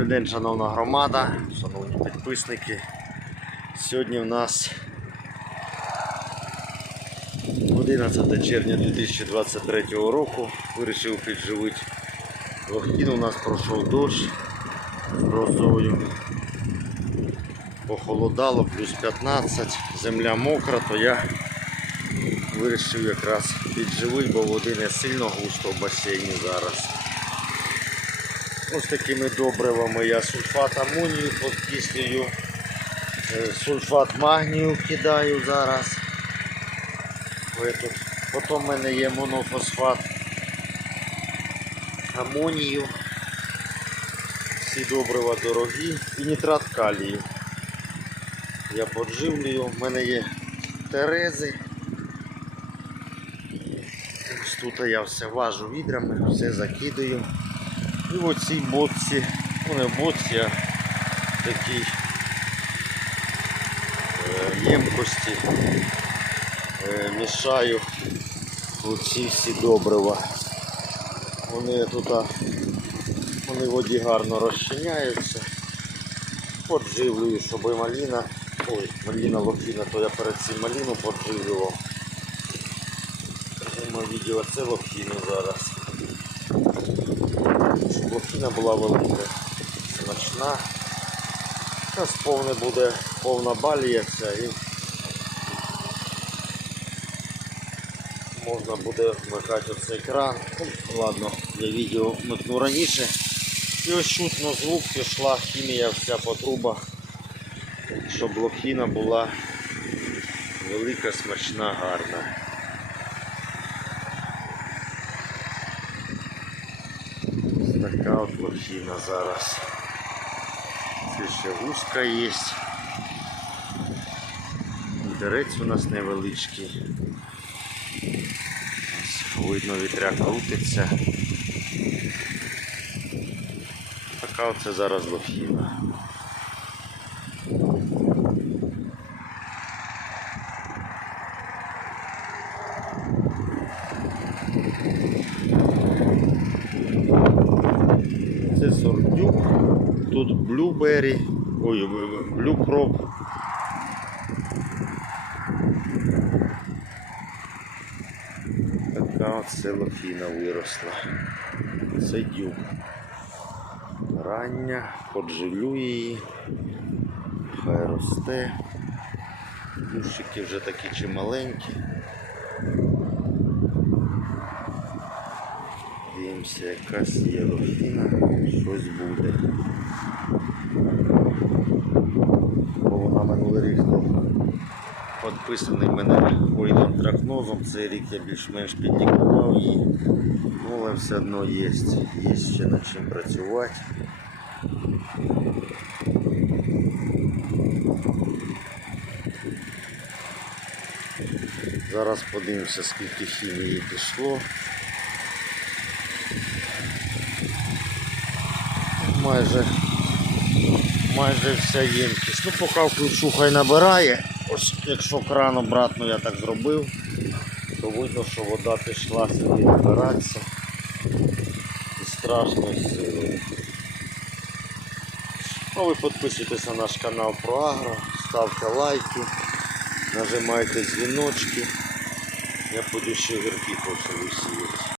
Добрий день, шановна громада, шановні підписники. Сьогодні у нас 11 червня 2023 року. Вирішив підживити лохтін. У нас пройшов дощ з грозою. Похолодало, плюс 15, земля мокра, то я вирішив якраз підживити, бо води не сильно густо в басейні зараз. Ось такими добривами я сульфат амонію підкислюю, е, сульфат магнію кидаю зараз. Потім в мене є монофосфат амонію. Всі добрива дорогі і нітрат калію. Я подживлюю. В мене є терези. Ось тут я все важу відрами, все закидаю. І в оцій боці, ну не в боці, а в такій е, ємкості е, мішаю оці всі добрива. Вони тут вони воді гарно розчиняються. Подживлюю, щоб і маліна, ой, маліна лохіна, то я перед цим маліну подживлював. Відео це лохіну зараз щоб була велика, смачна. Зараз повне буде повна балія ця і можна буде вмикати оцей кран. Ну, Ладно, я відео вмикну раніше. І ось чутно звук пішла хімія вся по трубах, щоб лохіна була велика, смачна, гарна. Така от лохіна зараз. Це ще вузка є. Дерець у нас невеличкий. Видно вітря крутиться. Така оце зараз лохіна. Це сордюк, тут блюбері, ой, блюкроп. Така от селофіна виросла. Це дюк. Рання, подживлю її, хай росте. Кущики вже такі чималенькі. Дивимося, якась є лохіна, щось буде. Бо вона минулий рік підписаний мене воїном трахнозом. Цей рік я більш-менш підлікував її. Ну, але все одно є. Є ще над чим працювати. Зараз подивимося, скільки хімії пішло. Майже майже вся ємкість. Ну поки включу, хай набирає. Ось якщо кран обратно я так зробив, то видно, що вода пішла сюди набиратися і страшною силою. Ну, ви підписуйтесь на наш канал про Агро, ставте лайки, нажимайте дзвіночки. Я буду ще гірки хочу висіяти.